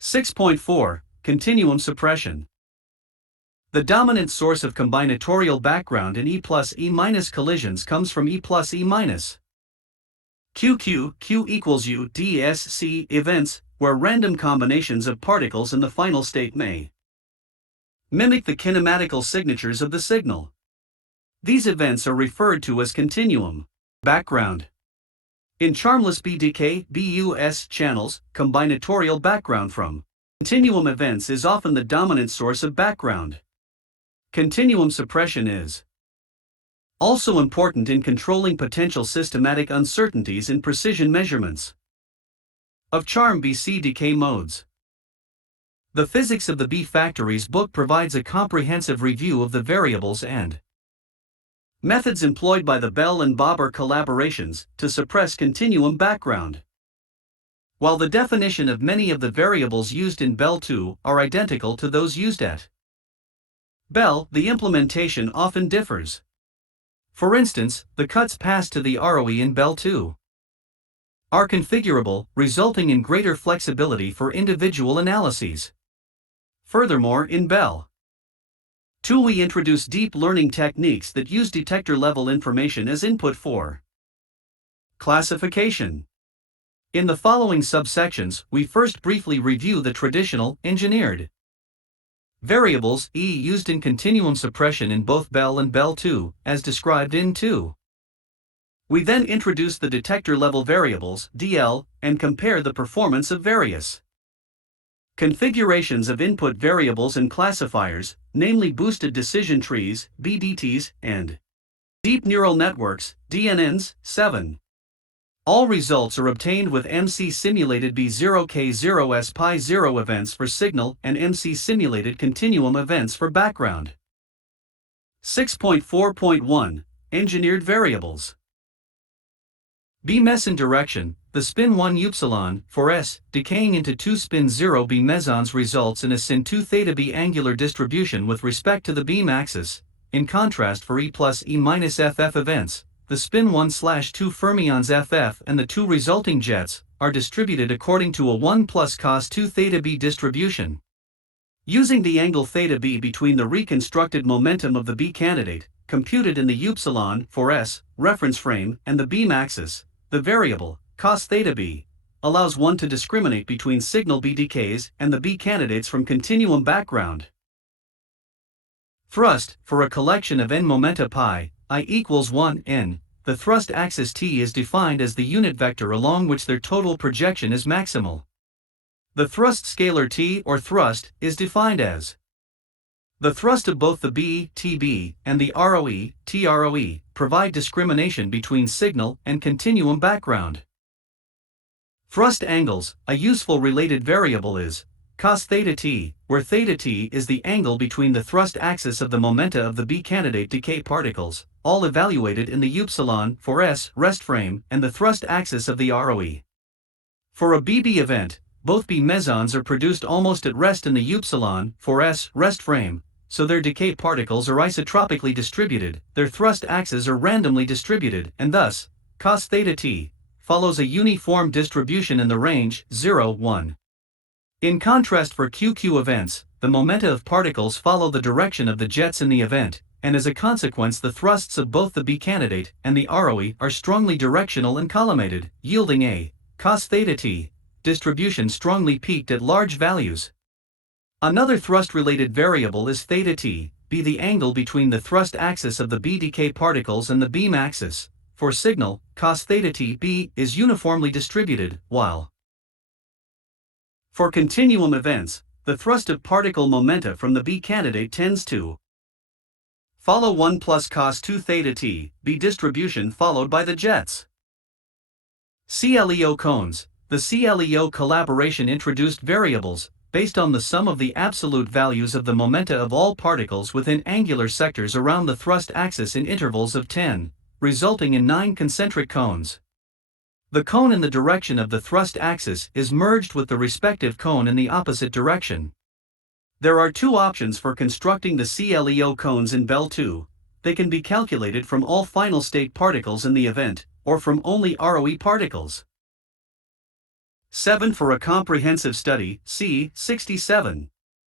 6.4 Continuum suppression. The dominant source of combinatorial background in E plus E minus collisions comes from E plus E minus. Q equals U DSC events, where random combinations of particles in the final state may mimic the kinematical signatures of the signal. These events are referred to as continuum background. In charmless BDK BUS channels, combinatorial background from continuum events is often the dominant source of background. Continuum suppression is also important in controlling potential systematic uncertainties in precision measurements of charm BC decay modes. The Physics of the B Factories book provides a comprehensive review of the variables and methods employed by the Belle and Bobber collaborations to suppress continuum background. While the definition of many of the variables used in Belle 2 are identical to those used at Belle, the implementation often differs. For instance, the cuts passed to the ROE in Belle 2 are configurable, resulting in greater flexibility for individual analyses. Furthermore, in Belle 2 we introduce deep learning techniques that use detector-level information as input for classification. In the following subsections, we first briefly review the traditional, engineered variables E used in continuum suppression in both Belle and Belle 2, as described in 2. We then introduce the detector-level variables, DL, and compare the performance of various configurations of input variables and classifiers, namely boosted decision trees, BDTs, and deep neural networks, DNNs. 7. All results are obtained with MC simulated B0K0S Pi 0 events for signal and MC simulated continuum events for background. 6.4.1 Engineered variables. B meson direction. The spin 1 upsilon for S decaying into 2 spin 0 B mesons results in a sin 2 theta B angular distribution with respect to the beam axis. In contrast, for E plus E minus FF events, the spin 1/2 fermions FF and the two resulting jets are distributed according to a 1 plus cos 2 theta B distribution. Using the angle theta B between the reconstructed momentum of the B candidate, computed in the upsilon for S reference frame and the beam axis, the variable cos theta B allows one to discriminate between signal B decays and the B candidates from continuum background. Thrust. For a collection of n momenta pi, I equals 1 n, the thrust axis T is defined as the unit vector along which their total projection is maximal. The thrust scalar T or thrust is defined as the thrust of both the B, TB, and the ROE, TROE, provide discrimination between signal and continuum background. Thrust angles. A useful related variable is cos theta T, where theta T is the angle between the thrust axis of the momenta of the B candidate decay particles, all evaluated in the upsilon for S rest frame and the thrust axis of the ROE. For a BB event, both B mesons are produced almost at rest in the upsilon for S rest frame, so their decay particles are isotropically distributed, their thrust axes are randomly distributed, and thus, cos theta T follows a uniform distribution in the range 0, 1. In contrast, for QQ events, the momenta of particles follow the direction of the jets in the event, and as a consequence the thrusts of both the B candidate and the ROE are strongly directional and collimated, yielding a cos theta T distribution strongly peaked at large values. Another thrust-related variable is theta T, be the angle between the thrust axis of the B decay particles and the beam axis. For signal, cos theta T B is uniformly distributed, while for continuum events, the thrust of particle momenta from the B candidate tends to follow 1 plus cos 2 theta T B distribution followed by the jets. CLEO cones. The CLEO collaboration introduced variables based on the sum of the absolute values of the momenta of all particles within angular sectors around the thrust axis in intervals of 10, resulting in 9 concentric cones. The cone in the direction of the thrust axis is merged with the respective cone in the opposite direction. There are two options for constructing the CLEO cones in Belle 2. They can be calculated from all final state particles in the event, or from only ROE particles. 7 for a comprehensive study, c. 67.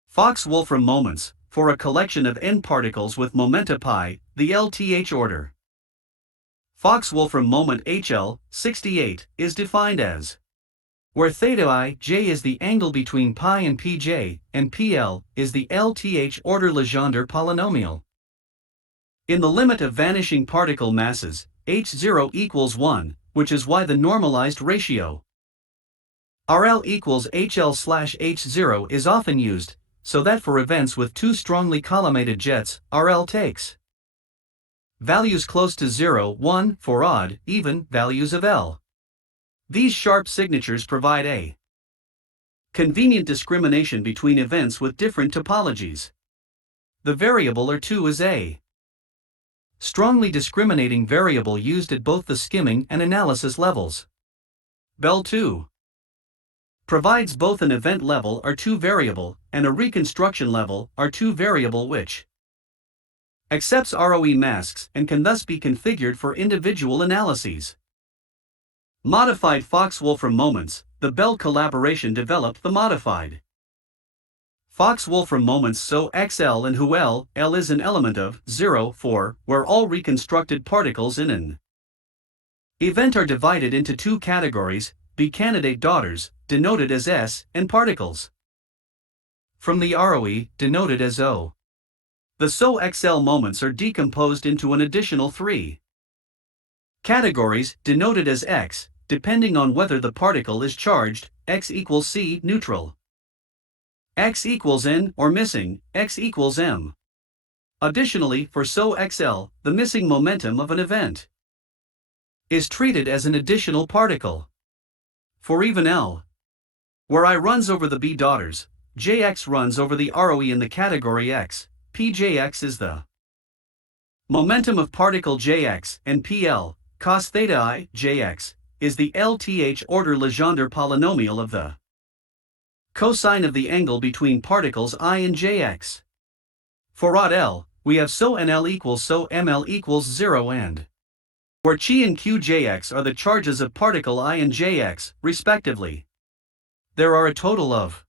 Fox-Wolfram moments, for a collection of n particles with momenta pi, the LTH order. Fox-Wolfram moment HL, 68, is defined as where theta ij is the angle between pi and pj, and pl is the LTH order Legendre polynomial. In the limit of vanishing particle masses, h0 equals 1, which is why the normalized ratio RL equals HL/H0 is often used, so that for events with two strongly collimated jets, RL takes values close to 0, 1 for odd, even values of L. These sharp signatures provide a convenient discrimination between events with different topologies. The variable R2 is a strongly discriminating variable used at both the skimming and analysis levels. Belle 2 provides both an event level R2 variable and a reconstruction level R2 variable which accepts ROE masks and can thus be configured for individual analyses. Modified Fox-Wolfram moments, the Belle collaboration developed the modified Fox-Wolfram moments so XL and HUL, L is an element of 0, 4, where all reconstructed particles in an event are divided into two categories, B candidate daughters, denoted as S, and particles from the ROE, denoted as O. The SO XL moments are decomposed into an additional three categories, denoted as X, depending on whether the particle is charged, X equals C neutral, X equals N or missing, X equals M. Additionally, for SO XL, the missing momentum of an event is treated as an additional particle. For even L, where I runs over the B daughters, JX runs over the ROE in the category X, PJX is the momentum of particle JX, and PL, cos theta I, JX, is the LTH order Legendre polynomial of the cosine of the angle between particles I and JX. For odd L, we have SO NL equals SO ML equals 0 and where Chi and QJX are the charges of particle I and JX, respectively. There are a total of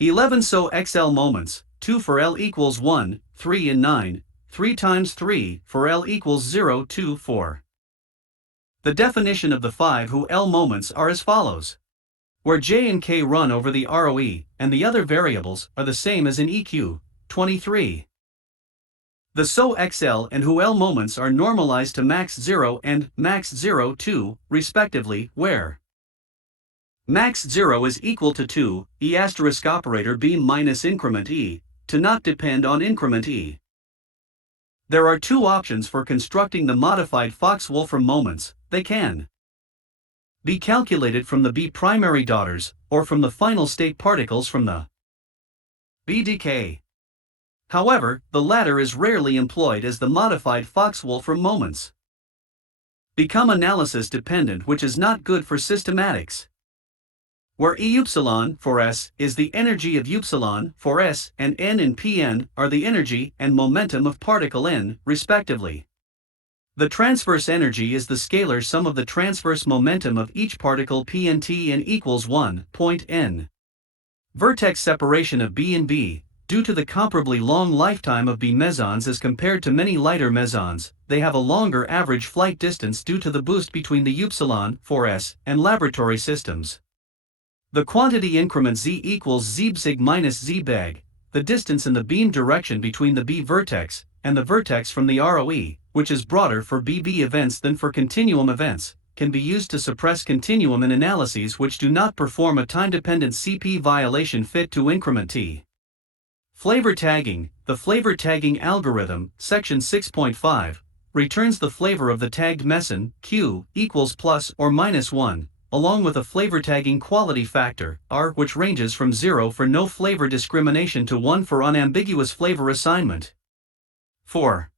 11 SO XL moments, 2 for L equals 1, 3 and 9, 3 times 3 for L equals 0, 2, 4. The definition of the 5 HUL moments are as follows. Where J and K run over the ROE, and the other variables are the same as in EQ, 23. The SO XL and HUL moments are normalized to max 0 and max 0, 2, respectively, where max 0 is equal to 2, E asterisk operator B minus increment E, to not depend on increment E. There are two options for constructing the modified Fox-Wolfram moments. They can be calculated from the B primary daughters, or from the final state particles from the B decay. However, the latter is rarely employed as the modified Fox-Wolfram moments become analysis dependent, which is not good for systematics. Where E upsilon for S is the energy of upsilon for S, and N and Pn are the energy and momentum of particle N, respectively. The transverse energy is the scalar sum of the transverse momentum of each particle Pnt and equals 1 point N. Vertex separation of B and B. Due to the comparably long lifetime of B mesons as compared to many lighter mesons, they have a longer average flight distance due to the boost between the upsilon for S and laboratory systems. The quantity increment z equals zbsig minus zbeg, the distance in the beam direction between the B vertex and the vertex from the ROE, which is broader for BB events than for continuum events, can be used to suppress continuum in analyses which do not perform a time-dependent CP violation fit to increment T. Flavor tagging. The flavor tagging algorithm, section 6.5, returns the flavor of the tagged meson, Q, equals plus or minus 1, along with a flavor tagging quality factor, R, which ranges from 0 for no flavor discrimination to 1 for unambiguous flavor assignment. 4.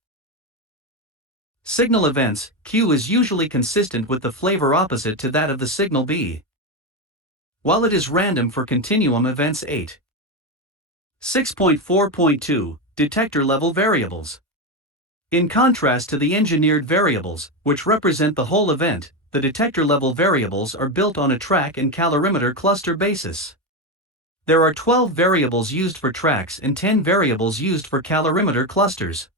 Signal events, Q is usually consistent with the flavor opposite to that of the signal B, while it is random for continuum events. 8. 6.4.2, detector level variables. In contrast to the engineered variables, which represent the whole event, the detector level variables are built on a track and calorimeter cluster basis. There are 12 variables used for tracks and 10 variables used for calorimeter clusters.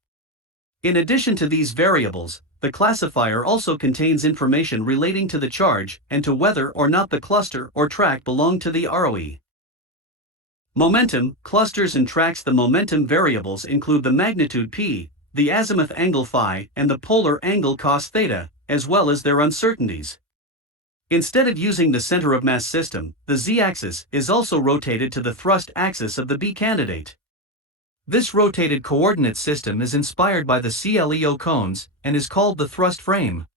In addition to these variables, the classifier also contains information relating to the charge and to whether or not the cluster or track belong to the ROE. Momentum, clusters and tracks. The momentum variables include the magnitude p, the azimuth angle phi, and the polar angle cos theta, as well as their uncertainties. Instead of using the center of mass system, the z-axis is also rotated to the thrust axis of the B candidate. This rotated coordinate system is inspired by the CLEO cones and is called the thrust frame.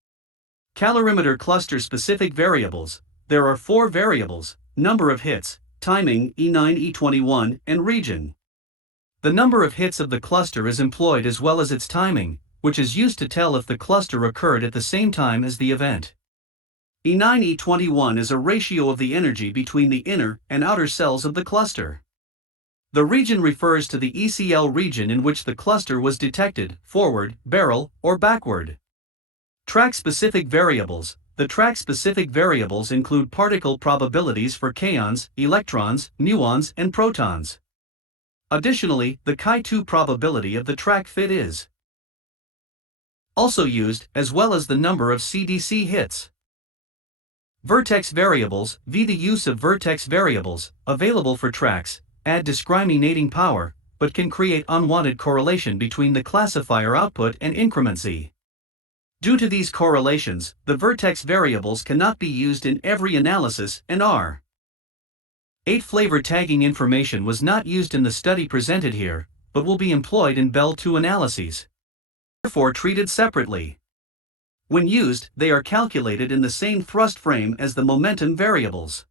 Calorimeter cluster-specific variables. There are 4 variables: number of hits, timing E9 E21, and region. The number of hits of the cluster is employed as well as its timing, which is used to tell if the cluster occurred at the same time as the event. E9 E21 is a ratio of the energy between the inner and outer cells of the cluster. The region refers to the ECL region in which the cluster was detected, forward, barrel, or backward. Track-specific variables. The track-specific variables include particle probabilities for kaons, electrons, muons, and protons. Additionally, the chi2 probability of the track fit is also used, as well as the number of CDC hits. Vertex variables. The use of vertex variables, available for tracks, add discriminating power, but can create unwanted correlation between the classifier output and increment z. Due to these correlations, the vertex variables cannot be used in every analysis and are. 8 flavor tagging information was not used in the study presented here, but will be employed in Belle 2 analyses. Therefore treated separately. When used, they are calculated in the same thrust frame as the momentum variables.